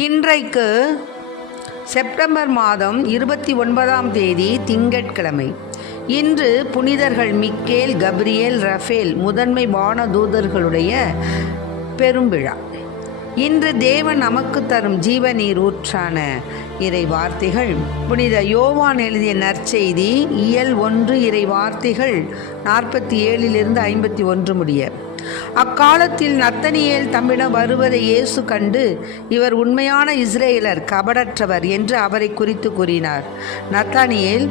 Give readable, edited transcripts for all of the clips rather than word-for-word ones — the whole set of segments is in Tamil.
இன்றைக்கு செப்டம்பர் மாதம் 29ஆம் தேதி திங்கட்கிழமை. இன்று புனிதர்கள் மிக்கேல், கப்ரியேல், ரஃபேல் முதன்மை வானதூதர்களுடைய பெரும்பிழா. இன்று தேவன் நமக்கு தரும் ஜீவநீர் ஊற்றான இறை வார்த்தைகள் புனித யோவான் எழுதிய நற்செய்தி இயல் 1 இறை வார்த்தைகள் 47 51 முடிய. அக்காலத்தில் நத்தனியேல் தம்மிடம் வருவதை இயேசு கண்டு, இவர் உண்மையான இஸ்ரேலர், கபடற்றவர் என்று அவரை குறித்து கூறினார். நத்தானியேல்,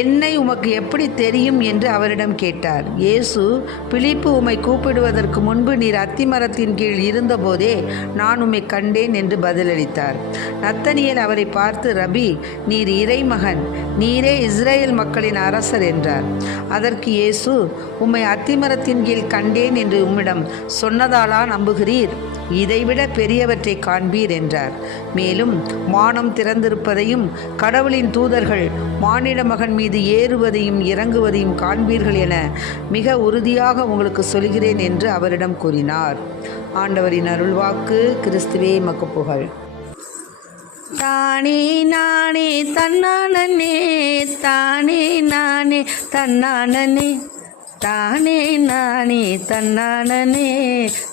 என்னை உமக்கு எப்படி தெரியும் என்று அவரிடம் கேட்டார். இயேசு, பிலிப்பு உம்மை கூப்பிடுவதற்கு முன்பு நீர் அத்திமரத்தின் கீழ் இருந்தபோதே நான் உம்மை கண்டேன் என்று பதிலளித்தார். நத்தனியேல் அவரை பார்த்து, ரபி, நீர் இறைமகன், நீரே இஸ்ரேல் மக்களின் அரசர் என்றார். அதற்கு இயேசு, உம்மை அத்திமரத்தின் கீழ் கண்டேன் என்று உம்மிடம் சொன்னதாலா நம்புகிறீர்? இதைவிட பெரியவற்றை காண்பீர் என்றார். மேலும் வானம் திறந்திருப்பதையும் கடவுளின் தூதர்கள் மானிட மகன் மீது ஏறுவதையும் இறங்குவதையும் காண்பீர்கள் என மிக உறுதியாக உங்களுக்கு சொல்கிறேன் என்று அவரிடம் கூறினார். ஆண்டவரின் அருள்வாக்கு. கிறிஸ்துவே மக்கு புகழ். தானே நானே தன்னானே, தானே நானே தன்னானே, தானே நானே தன்னானே,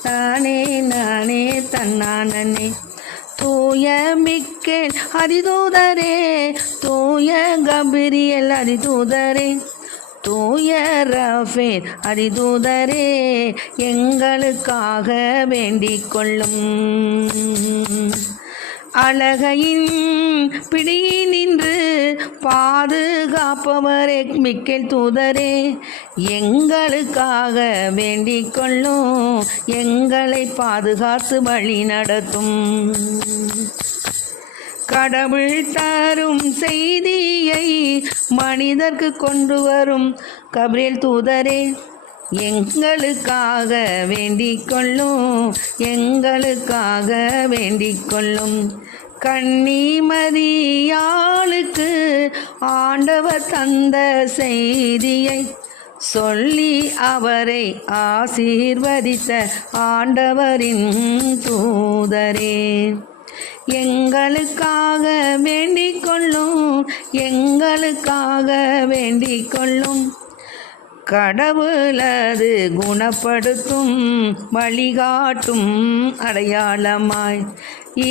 தானே நானே தன்னானே. தூய மிக்கேல் அதிதூதரே, தூய கப்ரியேல் அதிதூதரே, தூய ரஃபேல் அதிதூதரே, எங்களுக்காக வேண்டிக் கொள்ளும். அழகையின் பிடியினின்று பாதுகாப்பவரே மிக்கேல் தூதரே, எங்களுக்காக வேண்டிக் கொள்ளும். எங்களை பாதுகாத்து வழி நடத்தும். கடவுள் தரும் செய்தியை மனிதர்க்கு கொண்டு வரும் கப்ரியேல் தூதரே, எங்களுக்காக வேண்டிக் கொள்ளும். எங்களுக்காக வேண்டிக் கொள்ளும். கன்னிமரியாளுக்கு ஆண்டவர் தந்த செய்தியை சொல்லி அவரை ஆசீர்வதித்த ஆண்டவரின் தூதரே, எங்களுக்காக வேண்டிக் கொள்ளும். எங்களுக்காக வேண்டிக் கொள்ளும். கடவுளது குணப்படுத்தும் வழிகாட்டும் அடையாளமாய்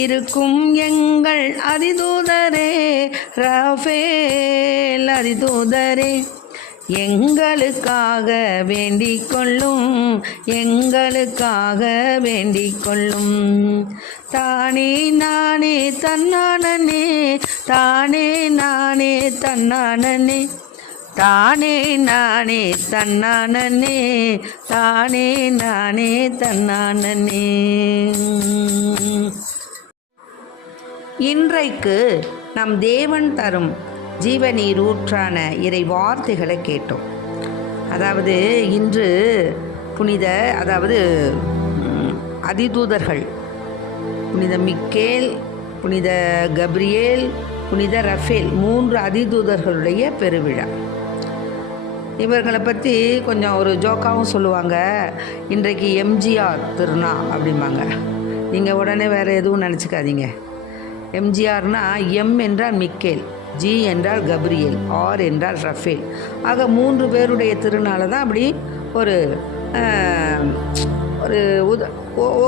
இருக்கும் எங்கள் அதிதூதரே, ரஃபேல் அதிதூதரே, எங்களுக்காக வேண்டிக் கொள்ளும். எங்களுக்காக வேண்டிக் கொள்ளும். தானே நானே தன்னானே, தானே நானே தன்னானே, தானே நானே தன்னானே, தானே நானே தன்னானே. இன்றைக்கு நம் தேவன் தரும் ஜீவநீர் ஊற்றான இறை வார்த்தைகளை கேட்டோம். அதாவது இன்று அதிதூதர்கள் புனித மிக்கேல், புனித கப்ரியேல், புனித ரஃபேல் 3 அதிதூதர்களுடைய பெருவிழா. இவர்களை பற்றி கொஞ்சம் ஒரு ஜோக்காகவும் சொல்லுவாங்க. இன்றைக்கு எம்ஜிஆர் திருநா அப்படிம்பாங்க. நீங்கள் உடனே வேறு எதுவும் நினச்சிக்காதீங்க. எம்ஜிஆர்னா எம் என்றால் மிக்கேல், ஜி என்றால் கப்ரியேல், ஆர் என்றால் ரஃபேல். ஆக 3 பேருடைய திருநாளை தான் அப்படி ஒரு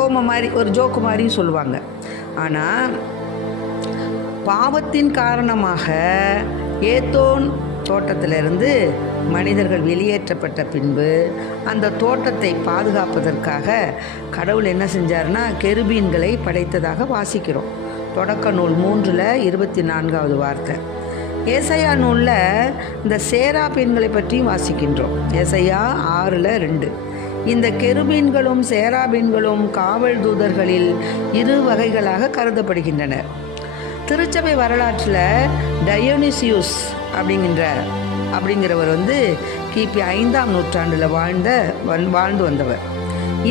ஓம மாதிரி, ஒரு ஜோக்கு மாதிரியும் சொல்லுவாங்க. ஆனால் பாவத்தின் காரணமாக ஏதோன் தோட்டத்திலிருந்து மனிதர்கள் வெளியேற்றப்பட்ட பின்பு அந்த தோட்டத்தை பாதுகாப்பதற்காக கடவுள் என்ன செஞ்சார்னா கெருபீன்களை படைத்ததாக வாசிக்கிறோம். தொடக்க நூல் 3:24 வார்த்தை. ஏசாயா நூலில் இந்த சேராபீன்களை பற்றியும் வாசிக்கின்றோம். ஏசாயா 6:2. இந்த கெருபீன்களும் சேராபீன்களும் காவல் தூதர்களில் 2 வகைகளாக கருதப்படுகின்றனர். திருச்சபை வரலாற்றில் டயோனிசியூஸ் அப்படிங்கிறவர் கிபி 5ஆம் நூற்றாண்டில் வாழ்ந்து வந்தவர்.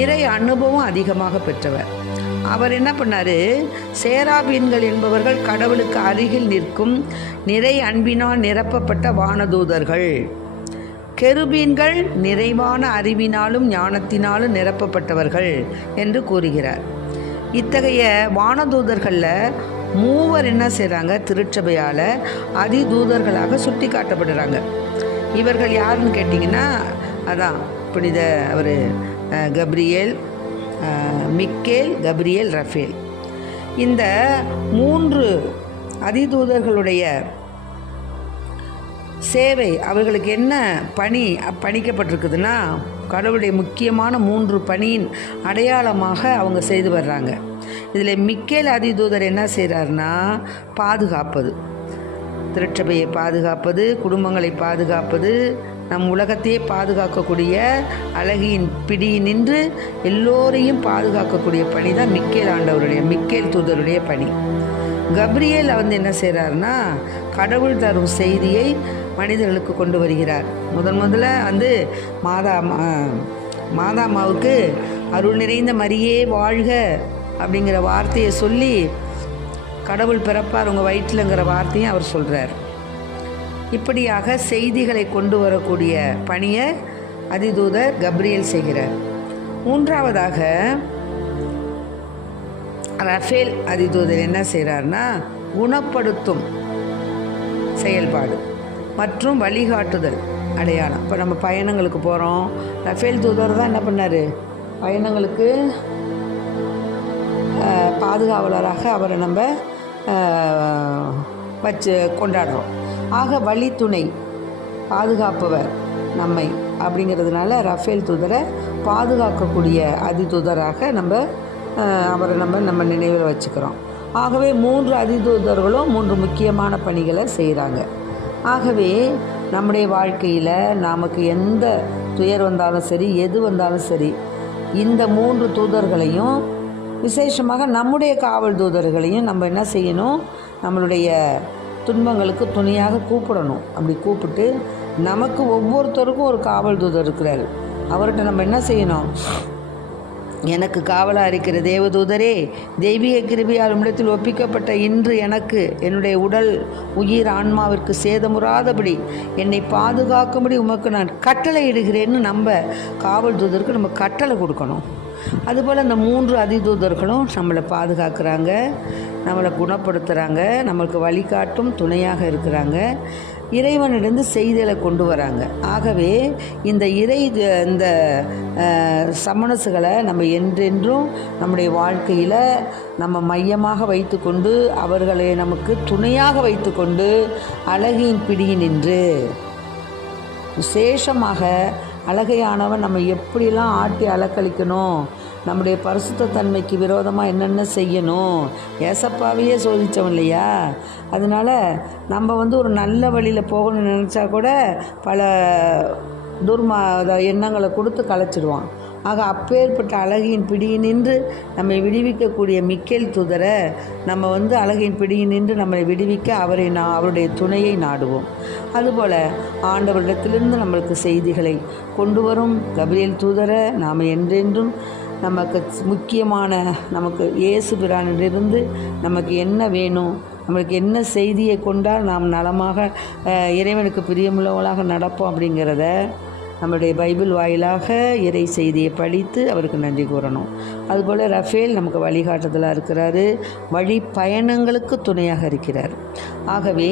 இறை அனுபவம் அதிகமாக பெற்றவர். அவர் என்ன பண்ணார், சேராபீன்கள் என்பவர்கள் கடவுளுக்கு அருகில் நிற்கும் நிறை அன்பினால் நிரப்பப்பட்ட வானதூதர்கள். கெருபீன்கள் நிறைவான அறிவினாலும் ஞானத்தினாலும் நிரப்பப்பட்டவர்கள் என்று கூறுகிறார். இத்தகைய வானதூதர்களில் 3 என்ன செய்கிறாங்க, திருச்சபையால் அதிதூதர்களாக சுட்டி காட்டப்படுறாங்க. இவர்கள் யாருன்னு கேட்டிங்கன்னா, அதான் புனித அவர் கப்ரியேல், மிக்கேல், கப்ரியேல், ரஃபேல். இந்த 3 அதிதூதர்களுடைய சேவை, அவர்களுக்கு என்ன பணி பணிக்கப்பட்டிருக்குதுன்னா, கடவுளுடைய முக்கியமான 3 பணியின் அடையாளமாக அவங்க செய்து வர்றாங்க. இதில் மிக்கேல் அதிதூதர் என்ன செய்கிறாருன்னா, பாதுகாப்பது, திருச்சபையை பாதுகாப்பது, குடும்பங்களை பாதுகாப்பது, நம் உலகத்தையே பாதுகாக்கக்கூடிய அழகியின் பிடியினின்று எல்லோரையும் பாதுகாக்கக்கூடிய பணி தான் மிக்கேல் தூதருடைய பணி. கப்ரியேல் என்ன செய்கிறாருன்னா, கடவுள் தரும் செய்தியை மனிதர்களுக்கு கொண்டு வருகிறார். முதல்ல மாதாமாவுக்கு அருள் நிறைந்த மரியே வாழ்க அப்படிங்கிற வார்த்தையை சொல்லி, கடவுள் பிறப்பார் உங்கள் வயிற்றுலங்கிற வார்த்தையும் அவர் சொல்கிறார். இப்படியாக செய்திகளை கொண்டு வரக்கூடிய பணியை அதிதூதர் கப்ரியேல் செய்கிறார். 3ஆவதாக ரஃபேல் அதிதூதர் என்ன செய்கிறார்னா, குணப்படுத்தும் செயல்பாடு மற்றும் வழிகாட்டுதல் அடையாளம். இப்போ நம்ம பயணங்களுக்கு போகிறோம், ரஃபேல் தூதர் தான் என்ன பண்ணார், பயணங்களுக்கு பாதுகாவலராக அவரை நம்ம வச்சு கொண்டாடுறோம். ஆக வழித்துணை, பாதுகாப்பவர் நம்மை அப்படிங்கிறதுனால ரஃபேல் தூதரை பாதுகாக்கக்கூடிய அதிதூதராக அவரை நம்ம நினைவில் வச்சுக்கிறோம். ஆகவே 3 அதிதூதர்களும் 3 முக்கியமான பணிகளை செய்கிறாங்க. ஆகவே நம்முடைய வாழ்க்கையில் நமக்கு எந்த துயர் வந்தாலும் சரி, எது வந்தாலும் சரி, இந்த 3 தூதர்களையும், விசேஷமாக நம்முடைய காவல் தூதர்களையும் நம்ம என்ன செய்யணும், நம்மளுடைய துன்பங்களுக்கு துணையாக கூப்பிடணும். அப்படி கூப்பிட்டு, நமக்கு ஒவ்வொருத்தருக்கும் ஒரு காவல் தூதர் இருக்கிறார், அவர்கிட்ட நம்ம என்ன செய்யணும், எனக்கு காவலாக இருக்கிற தேவதூதரே, தெய்வீக கிருபையால் உம்மிடத்தில் ஒப்பிக்கப்பட்ட இன்று எனக்கு என்னுடைய உடல் உயிர் ஆன்மாவிற்கு சேதமுறாதபடி என்னை பாதுகாக்கும்படி உமக்கு நான் கட்டளை இடுகிறேன்னு நம்ம காவல் தூதருக்கு நம்ம கட்டளை கொடுக்கணும். அதுபோல் இந்த 3 அதிதூதர்களும் நம்மளை பாதுகாக்கிறாங்க, நம்மளை குணப்படுத்துகிறாங்க, நம்மளுக்கு வழிகாட்டும் துணையாக இருக்கிறாங்க, இறைவனிடந்து செய்திகளை கொண்டு வராங்க. ஆகவே இந்த சமணசுகளை நம்ம என்றென்றும் நம்முடைய வாழ்க்கையில் நம்ம மையமாக வைத்து கொண்டு, அவர்களை நமக்கு துணையாக வைத்து கொண்டு, அழகியின் பிடியினின்று விசேஷமாக அழகையானவன் நம்ம எப்படிலாம் ஆட்டி அலக்களிக்கணும், நம்முடைய பரிசுத்த தன்மைக்கு விரோதமாக என்னென்ன செய்யணும், ஏசப்பாவையே சோதித்தவன் இல்லையா. அதனால் நம்ம ஒரு நல்ல வழியில் போகணும்னு நினச்சா கூட பல எண்ணங்களை கொடுத்து கலைச்சிடுவான். ஆக அப்பேற்பட்ட அழகியின் பிடியினின்று நம்மை விடுவிக்கக்கூடிய மிக்கேல் தூதரை நம்ம அழகின் பிடியினின்று நம்மை விடுவிக்க அவருடைய துணையை நாடுவோம். அதுபோல் ஆண்டவரிடத்திலிருந்து நம்மளுக்கு செய்திகளை கொண்டு வரும் கப்ரியேல் தூதரை நாம் என்றென்றும் நமக்கு முக்கியமான, நமக்கு இயேசு பிரானிலிருந்து நமக்கு என்ன வேணும், நம்மளுக்கு என்ன செய்தியை கொண்டால் நாம் நலமாக இறைவனுக்கு பிரியமுள்ளவர்களாக நடப்போம் அப்படிங்கிறத நம்முடைய பைபிள் வாயிலாக இறை செய்தியை படித்து அவருக்கு நன்றி கூறணும். அதுபோல் ரஃபேல் நமக்கு வழிகாட்டுதலாக இருக்கிறாரு, வழி பயணங்களுக்கு துணையாக இருக்கிறார். ஆகவே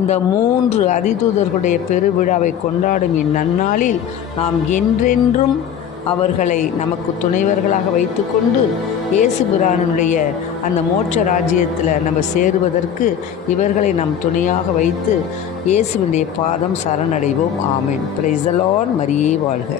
இந்த 3 அதிதூதர்களுடைய பெருவிழாவை கொண்டாடும் இந்நன்னாளில் நாம் என்றென்றும் அவர்களை நமக்கு துணைவர்களாக வைத்து கொண்டு இயேசு பிரானுடைய அந்த மோட்ச ராஜ்யத்தில் நம்ம சேருவதற்கு இவர்களை நம் துணையாக வைத்து இயேசுவினுடைய பாதம் சரணடைவோம். ஆமென். Praise the Lord. மரியே வாழ்க.